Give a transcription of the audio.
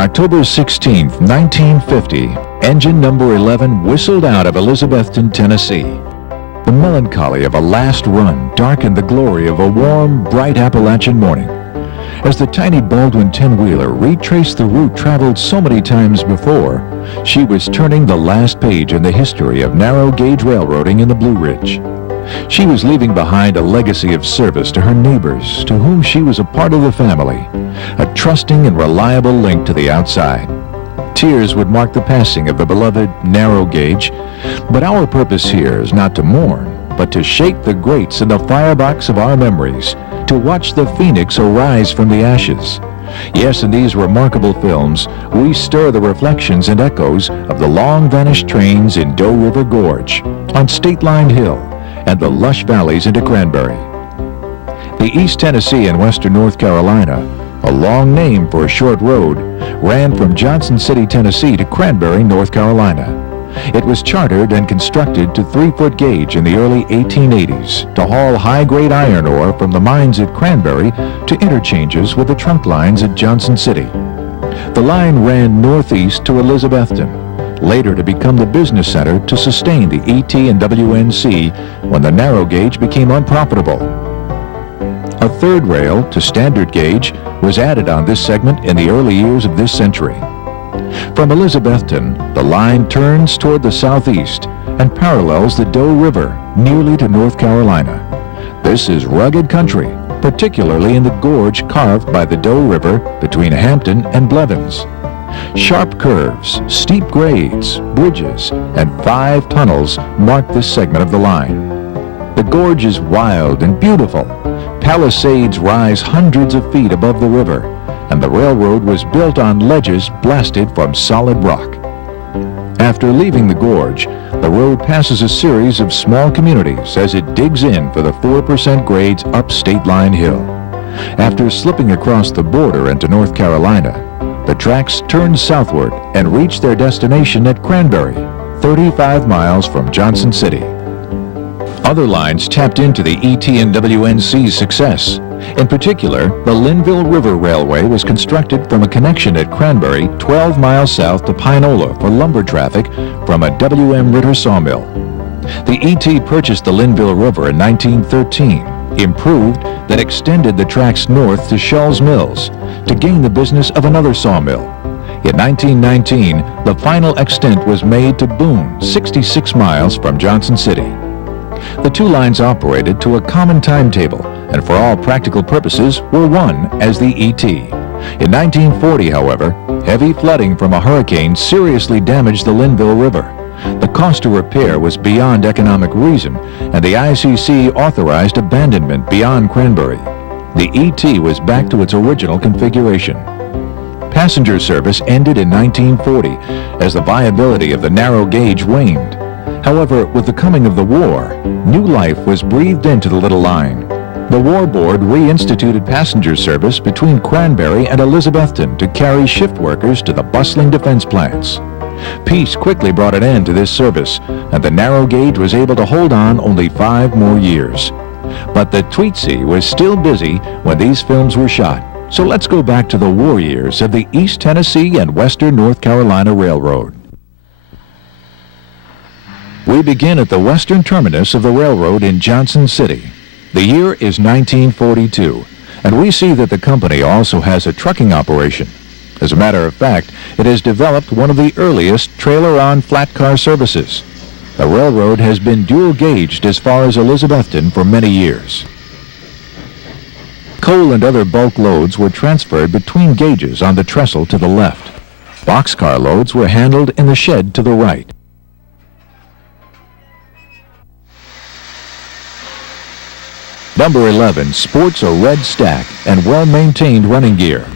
October 16, 1950, engine number 11 whistled out of Elizabethton, Tennessee. The melancholy of a last run darkened the glory of a warm, bright Appalachian morning. As the tiny Baldwin 10-wheeler retraced the route traveled so many times before, she was turning the last page in the history of narrow-gauge railroading in the Blue Ridge. She was leaving behind a legacy of service to her neighbors, to whom she was a part of the family, a trusting and reliable link to the outside. Tears would mark the passing of the beloved narrow gauge, but our purpose here is not to mourn, but to shake the grates in the firebox of our memories, to watch the phoenix arise from the ashes. Yes, in these remarkable films, we stir the reflections and echoes of the long-vanished trains in Doe River Gorge, on State Line Hill, and the lush valleys into Cranberry. The East Tennessee and Western North Carolina, a long name for a short road, ran from Johnson City, Tennessee to Cranberry, North Carolina. It was chartered and constructed to 3-foot gauge in the early 1880s to haul high-grade iron ore from the mines at Cranberry to interchanges with the trunk lines at Johnson City. The line ran northeast to Elizabethton, later to become the business center to sustain the ET and WNC when the narrow gauge became unprofitable. A third rail to standard gauge was added on this segment in the early years of this century. From Elizabethton, the line turns toward the southeast and parallels the Doe River nearly to North Carolina. This is rugged country, particularly in the gorge carved by the Doe River between Hampton and Blevins. Sharp curves, steep grades, bridges, and 5 tunnels mark this segment of the line. The gorge is wild and beautiful. Palisades rise hundreds of feet above the river, and the railroad was built on ledges blasted from solid rock. After leaving the gorge, the road passes a series of small communities as it digs in for the 4% grades up State Line Hill. After slipping across the border into North Carolina, the tracks turn southward and reach their destination at Cranberry, 35 miles from Johnson City. Other lines tapped into the ET and WNC's success. In particular, the Linville River Railway was constructed from a connection at Cranberry 12 miles south to Pinola for lumber traffic from a W.M. Ritter sawmill. The ET purchased the Linville River in 1913, improved, then extended the tracks north to Shull's Mills to gain the business of another sawmill. In 1919, the final extent was made to Boone, 66 miles from Johnson City. The two lines operated to a common timetable and for all practical purposes were one as the ET. In 1940, however, heavy flooding from a hurricane seriously damaged the Linville River. The cost to repair was beyond economic reason, and the ICC authorized abandonment beyond Cranberry. The ET was back to its original configuration. Passenger service ended in 1940 as the viability of the narrow gauge waned. However, with the coming of the war, new life was breathed into the little line. The War Board reinstituted passenger service between Cranberry and Elizabethton to carry shift workers to the bustling defense plants. Peace quickly brought an end to this service, and the narrow gauge was able to hold on only 5 more years. But the Tweetsie was still busy when these films were shot. So let's go back to the war years of the East Tennessee and Western North Carolina Railroad. We begin at the western terminus of the railroad in Johnson City. The year is 1942, and we see that the company also has a trucking operation. As a matter of fact, it has developed one of the earliest trailer-on flat car services. The railroad has been dual-gauged as far as Elizabethton for many years. Coal and other bulk loads were transferred between gauges on the trestle to the left. Boxcar loads were handled in the shed to the right. Number 11 sports a red stack and well-maintained running gear.